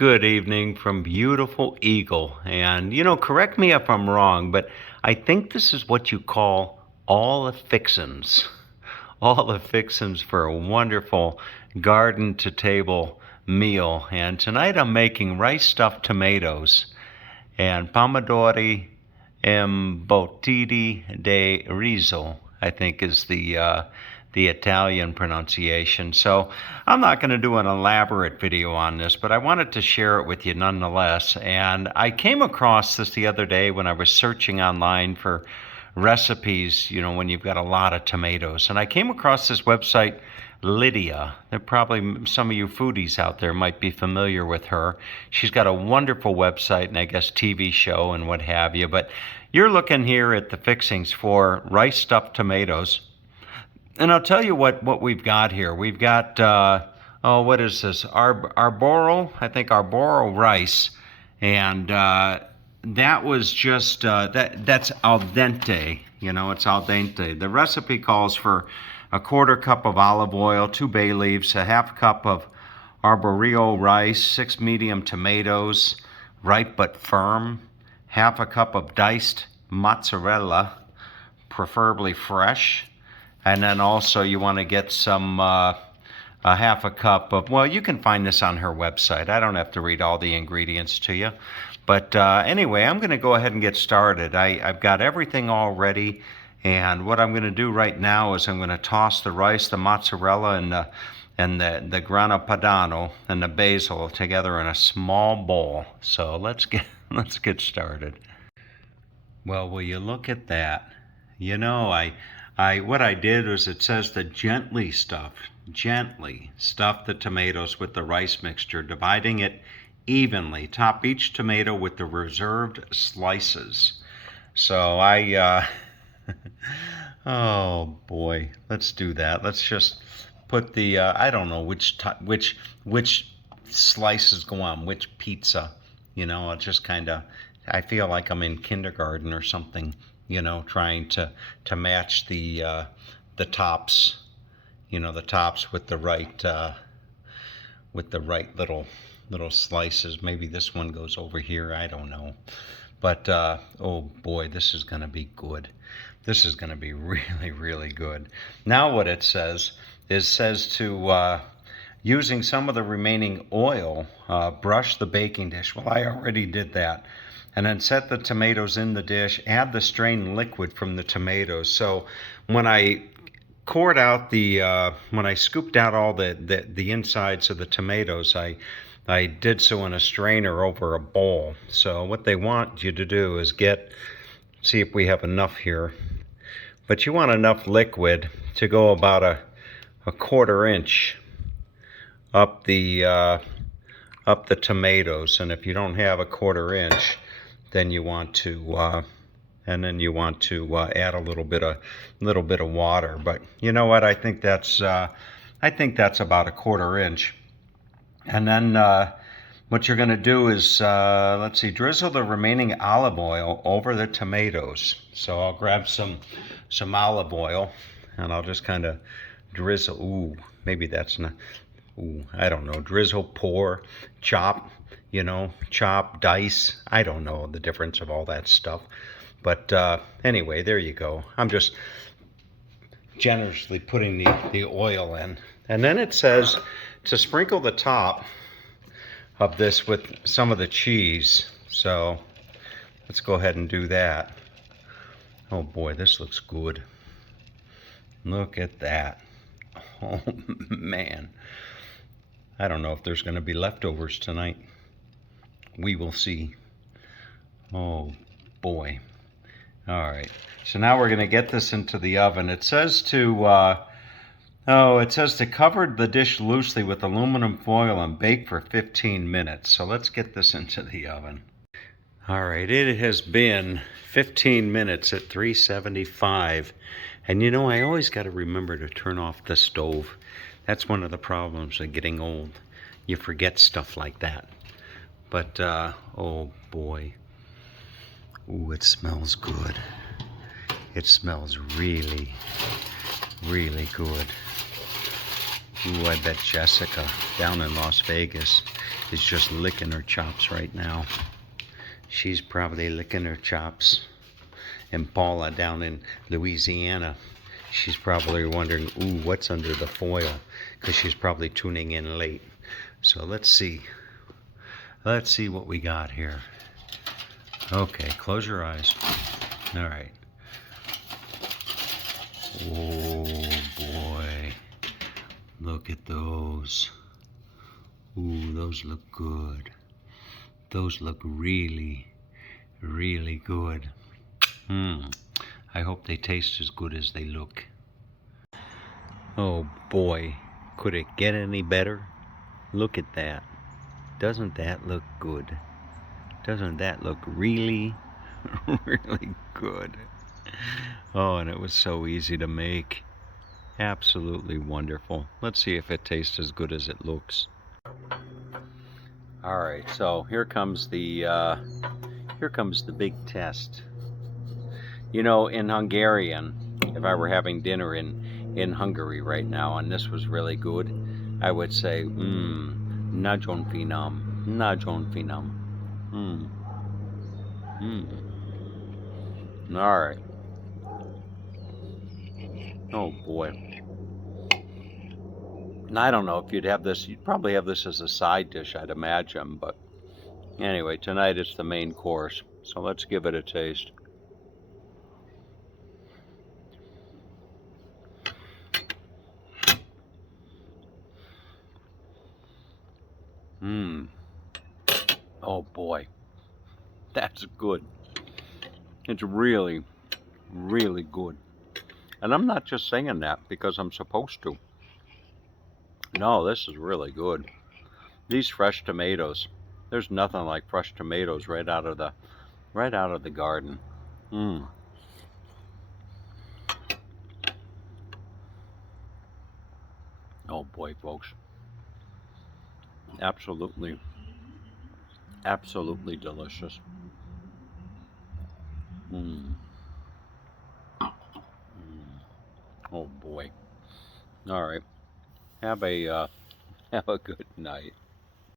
Good evening from beautiful Eagle. And, correct me if I'm wrong, but I think this is what you call all the fixins. All the fixins for a wonderful garden to table meal. And tonight I'm making rice stuffed tomatoes and pomodori imbottiti di riso, I think is the Italian pronunciation. So I'm not going to do an elaborate video on this, but I wanted to share it with you nonetheless. And I came across this the other day when I was searching online for recipes, when you've got a lot of tomatoes. And I came across this website, Lydia. There probably some of you foodies out there might be familiar with her. She's got a wonderful website and I guess TV show and what have you. But you're looking here at the fixings for rice stuffed tomatoes. And I'll tell you what we've got here. We've got, what is this? Arboro, I think arboro rice. And that was just, that's al dente. It's al dente. The recipe calls for a quarter cup of olive oil, 2 bay leaves, a half cup of arborio rice, 6 medium tomatoes, ripe but firm, half a cup of diced mozzarella, preferably fresh. And then also you want to get some, a half a cup of, well, you can find this on her website. I don't have to read all the ingredients to you. But anyway, I'm going to go ahead and get started. I've got everything all ready. And what I'm going to do right now is I'm going to toss the rice, the mozzarella, and the grana padano and the basil together in a small bowl. So let's get started. Well, will you look at that? What I did was, it says to gently stuff the tomatoes with the rice mixture, dividing it evenly. Top each tomato with the reserved slices. So oh boy, let's do that. Let's just put the, I don't know which slices go on which pizza. It's just kind of, I feel like I'm in kindergarten or something. Trying to match the tops, the tops with the right little slices. Maybe this one goes over here. I don't know, but oh boy, this is going to be good. This is going to be really, really good. Now what it says to using some of the remaining oil, brush the baking dish. Well, I already did that. And then set the tomatoes in the dish, add the strained liquid from the tomatoes. So when I poured out when I scooped out all the insides of the tomatoes, I did so in a strainer over a bowl. So what they want you to do is see if we have enough here. But you want enough liquid to go about a quarter inch up the tomatoes. And if you don't have a quarter inch, then you want to add a little bit of water. But you know what? I think that's about a quarter inch. And then what you're going to do is drizzle the remaining olive oil over the tomatoes. So I'll grab some olive oil and I'll just kind of drizzle. Ooh, maybe that's not. Ooh, I don't know. Drizzle, pour, chop. Chop, dice. I don't know the difference of all that stuff. But anyway, there you go. I'm just generously putting the oil in. And then it says to sprinkle the top of this with some of the cheese. So let's go ahead and do that. Oh boy, this looks good. Look at that. Oh man. I don't know if there's going to be leftovers tonight. We will see. Oh boy. All right. So now we're going to get this into the oven. It says to cover the dish loosely with aluminum foil and bake for 15 minutes. So let's get this into the oven. All right. It has been 15 minutes at 375. And I always got to remember to turn off the stove. That's one of the problems of getting old. You forget stuff like that. But, oh boy. Ooh, it smells good. It smells really, really good. Ooh, I bet Jessica down in Las Vegas is just licking her chops right now. She's probably licking her chops. And Paula down in Louisiana, she's probably wondering, ooh, what's under the foil? Because she's probably tuning in late. So let's see. Let's see what we got here. Okay, close your eyes. All right. Oh boy. Look at those. Ooh, those look good. Those look really, really good. I hope they taste as good as they look. Oh boy, could it get any better? Look at that. Doesn't that look good? Doesn't that look really, really good? Oh, and it was so easy to make. Absolutely wonderful. Let's see if it tastes as good as it looks. All right, so here comes the big test. You know, in Hungarian, if I were having dinner in Hungary right now, and this was really good, I would say, nagyon finom, nagyon finom. All right. Oh boy. And I don't know if you'd have this. You'd probably have this as a side dish, I'd imagine. But anyway, tonight it's the main course. So let's give it a taste. Oh boy, that's good. It's really, really good. And I'm not just saying that because I'm supposed to. No, this is really good. These fresh tomatoes. There's nothing like fresh tomatoes right out of the garden. Oh boy, folks. Absolutely, absolutely delicious. Oh boy. All right. Have a have a good night.